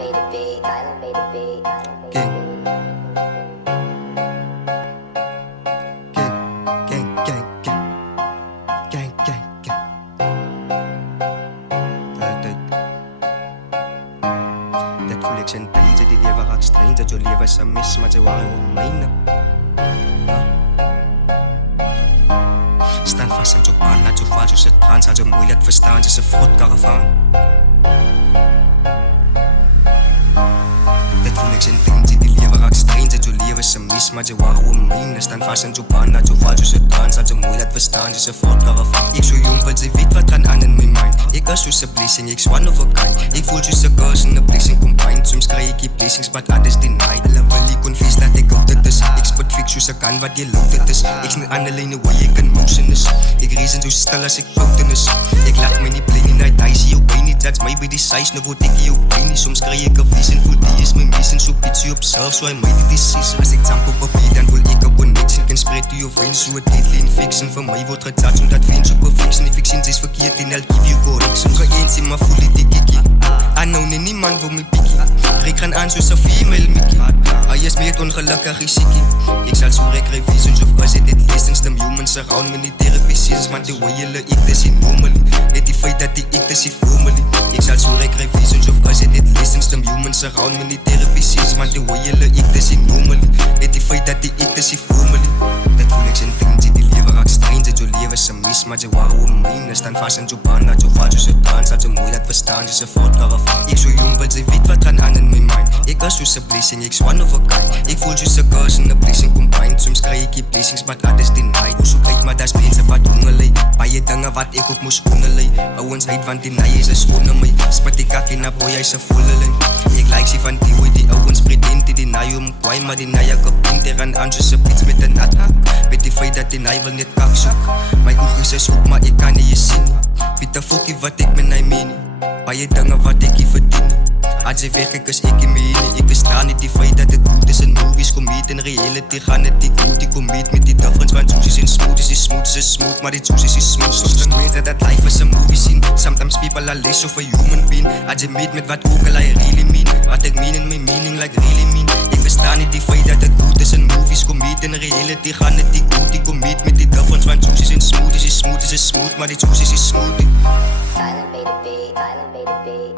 made a beat, Tyler made a beat. Gang. Gang, gang, gang. Gang, gang, gang. Det collection danger, de lever ret stranger, jo lever som mis, maar det var jo mener. Stand fast som du brænder, du falder, så grænser, du muligt at forstå, så frugt og erfaren. Det collection danger, de lever ret stranger, du lever som mis, maar det var jo mener. Stand fast som du brænder, du falder, så grænser, du muligt at forstå, så frugt og erfaren. Ik så jung, weil sie wit, was dran an in mein mind. Ik er så blessing, ik swan over kind. Ik voel je så godt, sådan en blessing combined. Som skrig ikke i blessings, but others denied. Eller var lige kun fisk, lad det gå det des. Ik spot fik jo så gan, hvad de lovede des. Ik sådan an alene, hvor jeg kan motiones. Ik risen, du stiller sig botenes. Ik lagt mig i blinken, nej dig siger jo enig. That's maybe de 16, hvor det giver jo enig. Som skrig ikke og visen, fuld dies med missen. Så bitch you observe, så er mig det de sidste. Altså ikke tampo på bidan, fuld ikke og connection. Kan spredt du jo vins, så er det lige en fixen. For mig, hvor træt som der findes, så på fixen. I fik sin tids forgivet, din alt giv jo går ikke. Som går en til mig fuld i det gik i. Unknown in niemand, hvor mig biggie. Rikran ansøg så female Mickey. Og jeg smidt under lakker risiki. Ik zal zo rek revisions of was it lessons. Them humans around me, niet therapy seasons. Man, de way jullie ik des in normally. Net die feit dat die ik des in formally. Ik zal zo rek revisions of was it lessons. Them humans around me, niet therapy seasons. Man, de way jullie ik des in normally. Net die feit dat die ik des in formally. Dat voel ik zijn ding, die lever rak stranger. Du lever som mis, maar det var jo mine. Stand fast som du brænder, du falder, så grænser. Du muligt at forstå, så fort og erfaren. Ik så jung, weil sie wit, hvad dran an in mein mind. Ik er så blessing, ik swan over kind. Ik voel je så godt, sådan en blessing combined. Som skrig ikke i blessings, but others denied. Og så krig mig deres pæn, så var dungerlig. Bare danger, hvad jeg ikke mus underlig. Og uans heit, hvad det nej, så skunder mig. Spat det gak ind, og bøj jeg så fuldelig. Ik like sig van die ud, og uans bredt ind. Det nej, om kvej mig, det nej, jeg går ind. Det rand ansøg, så pits med den nat. Med det fred, at det nej, vil net kaksuk. Mig uhrig, så suk mig, jeg kan i sinni. Vidt fuck i, hvad det ikke med nej mini. Bare danger, hvad det ikke for dine. At det virker os ikke mene. Ik vil strande de fredag, det gode sådan movies. Komit den reelle, det rende, det gode. De komit med de dofrens var en tusis in smoothies. Is smooth, så smooth, maar det tusis is smooth. Så ment at life er som movie scene. Sometimes people are less of a human being. At det mit med hvad ukel er really mean. At det meaning med meaning like really mean. Ik vil strande de fredag, det gode sådan movies. Komit den reelle, det rende, det gode. De komit med de dofrens var en tusis in smoothies. Is smooth, så smooth, maar det tusis is smoothie. Tyler made a beat, Tyler made a beat.